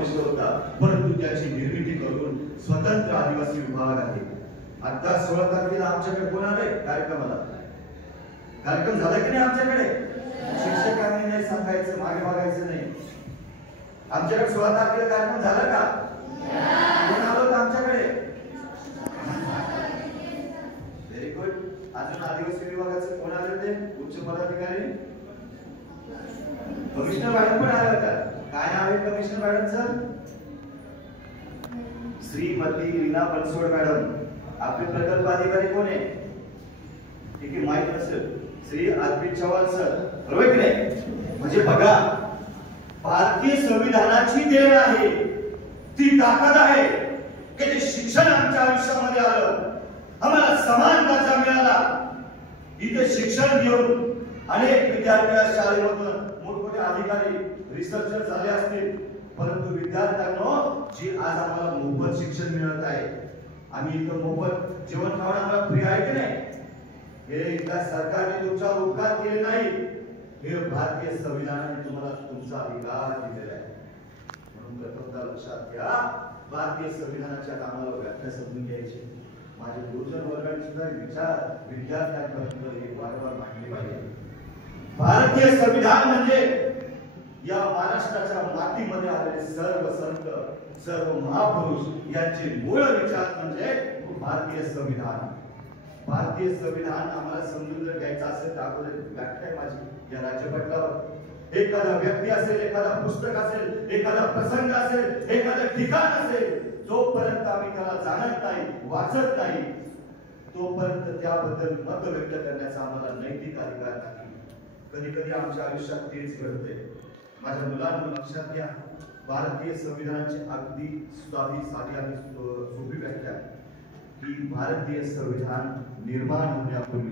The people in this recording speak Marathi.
समाविष्ट होता, परंतु त्याची निर्मिती करून स्वतंत्र आदिवासी विभाग आहे. आता 16 तारखेला आमच्याकडे कोण आले कार्यक्रमाला? कार्यक्रम झाला की नाही आमच्याकडे? शिक्षकांनी नाही सांगायचं, मागे बघायचं नाही. आमच्याकडे 16 तारखेला कार्यक्रम झाला का? कोण आलं होतं आमच्याकडे? Very good. अजून आदिवासी विभागाचे कोण आले होते? उच्च पदाधिकारी कमिशनर मॅडम पण आल्या होत्या. काय नाव आहे कमिशनर मॅडमचं? श्रीमती रीना बनसोड मॅडम. आपले प्रकल्प अधिकारी कोण आहे? ठीक आहे, माहित नसेल. श्री अर्पित चव्हाण सर, बरोबर की नाही? म्हणजे बघा, भारतीय संविधानाची देण आहे, ती ताकद आहे की ते शिक्षण आमच्या आयुष्यामध्ये आलं, आम्हाला समान दर्जा मिळाला. इथे शिक्षण घेऊन अनेक विद्यार्थी शाळेमधून मोठमोठे अधिकारी रिसर्चर झाले असतील, परंतु विद्यार्थ्यांना जी आज आम्हाला मोफत शिक्षण मिळत आहे, आम्ही इथं मोफत जेवण खावण आम्हाला फ्री आहे की नाही? हे इथल्या सरकारने तुमच्यावर उपकार केले नाही, हे भारतीय संविधानाने तुम्हाला तुमचा अधिकार दिलेला आहे. म्हणून प्रथमतः लक्षात घ्या, भारतीय संविधानाच्या कामाला व्याख्या समजून घ्यायची. माझे गुरुजन वर्गाने सुद्धा विचार विद्यार्थ्यांपर्यंत वारंवार मांडले पाहिजे. भारतीय संविधान म्हणजे या महाराष्ट्राच्या मातीमध्ये आलेले सर्व संत, सर्व महापुरुष यांचे मूळ विचार म्हणजे भारतीय संविधान. भारतीय संविधान आम्हाला समजून जर घ्यायचं असेल तर अगोदर व्याख्या आहे माझी या राज्यपटलावर. एखादा व्यक्ती असेल, एखादा पुस्तक असेल, एखादा प्रसंग असेल, एखादं ठिकाण असेल, जोपर्यंत आम्ही त्याला जाणत नाही, वाचत नाही, तोपर्यंत त्याबद्दल मत व्यक्त करण्याचा आम्हाला नैतिक अधिकार नाही. कधी कधी आमच्या आयुष्यात तेच घडते. माझ्या मुलांना लक्षात घ्या, भारतीय संविधानाची अगदी साधी आणि सोपी व्याख्या की भारतीय संविधान निर्माण होण्यापूर्वी